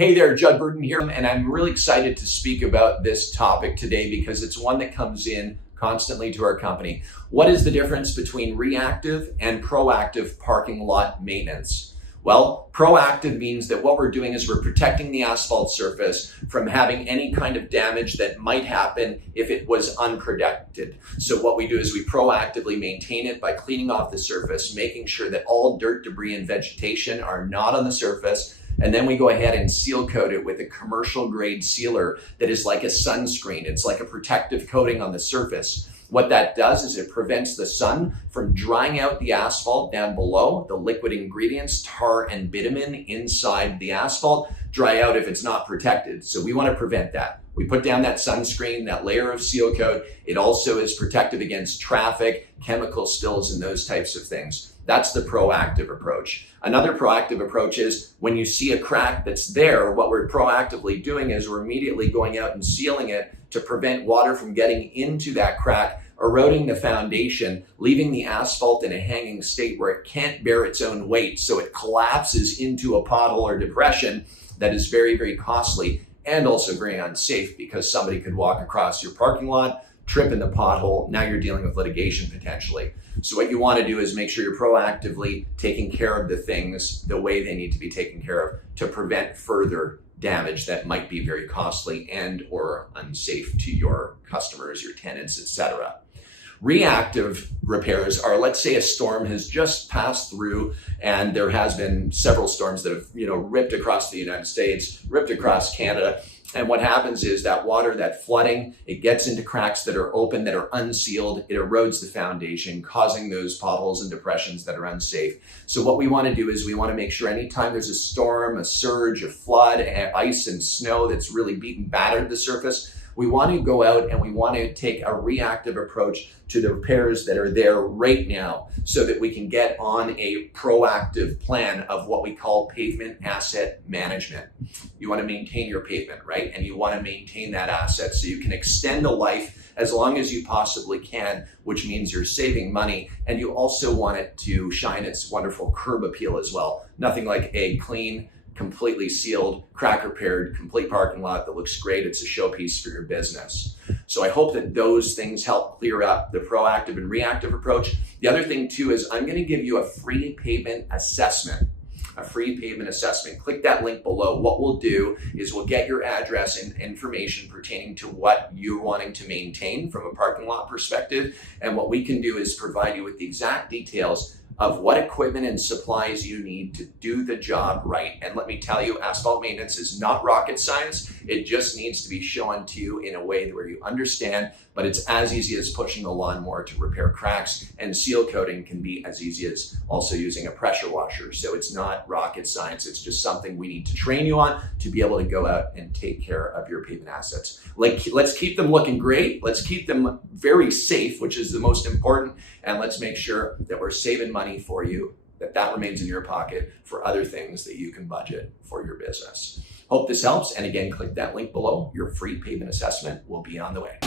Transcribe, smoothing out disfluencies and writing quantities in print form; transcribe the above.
Hey there, Judd Burden here, and I'm really excited to speak about this topic today because it's one that comes in constantly to our company. What is the difference between reactive and proactive parking lot maintenance? Well, proactive means that what we're doing is we're protecting the asphalt surface from having any kind of damage that might happen if it was unprotected. So what we do is we proactively maintain it by cleaning off the surface, making sure that all dirt, debris, and vegetation are not on the surface. And then we go ahead and seal coat it with a commercial grade sealer that is like a sunscreen. It's like a protective coating on the surface. What that does is it prevents the sun from drying out the asphalt down below. The liquid ingredients, tar and bitumen inside the asphalt, dry out if it's not protected. So we want to prevent that. We put down that sunscreen, that layer of seal coat. It also is protective against traffic, chemical spills, and those types of things. That's the proactive approach. Another proactive approach is when you see a crack that's there, what we're proactively doing is we're immediately going out and sealing it to prevent water from getting into that crack, eroding the foundation, leaving the asphalt in a hanging state where it can't bear its own weight. So it collapses into a pothole or depression that is very, very costly and also very unsafe because somebody could walk across your parking lot, trip in the pothole. Now you're dealing with litigation potentially. So what you want to do is make sure you're proactively taking care of the things the way they need to be taken care of to prevent further damage that might be very costly and or unsafe to your customers, your tenants, etc. Reactive repairs are, let's say a storm has just passed through and there has been several storms that have, ripped across the United States, ripped across Canada. And what happens is that water, that flooding, it gets into cracks that are open, that are unsealed. It erodes the foundation, causing those potholes and depressions that are unsafe. So what we want to do is we want to make sure anytime there's a storm, a surge, a flood, ice and snow that's really beaten, battered the surface, we want to go out and we want to take a reactive approach to the repairs that are there right now so that we can get on a proactive plan of what we call pavement asset management. You want to maintain your pavement, right? And you want to maintain that asset so you can extend the life as long as you possibly can, which means you're saving money. And you also want it to shine its wonderful curb appeal as well. Nothing like a clean, completely sealed, crack repaired, complete parking lot that looks great. It's a showpiece for your business. So I hope that those things help clear up the proactive and reactive approach. The other thing too is I'm going to give you a free pavement assessment. Click that link below. What we'll do is we'll get your address and information pertaining to what you're wanting to maintain from a parking lot perspective. And what we can do is provide you with the exact details of what equipment and supplies you need to do the job right. And let me tell you, asphalt maintenance is not rocket science. It just needs to be shown to you in a way where you understand, but it's as easy as pushing the lawnmower to repair cracks, and seal coating can be as easy as also using a pressure washer. So it's not rocket science. It's just something we need to train you on to be able to go out and take care of your pavement assets. Let's keep them looking great. Let's keep them very safe, which is the most important. And let's make sure that we're saving money for you, that remains in your pocket for other things that you can budget for your business. Hope this helps. And again, click that link below. Your free pavement assessment will be on the way.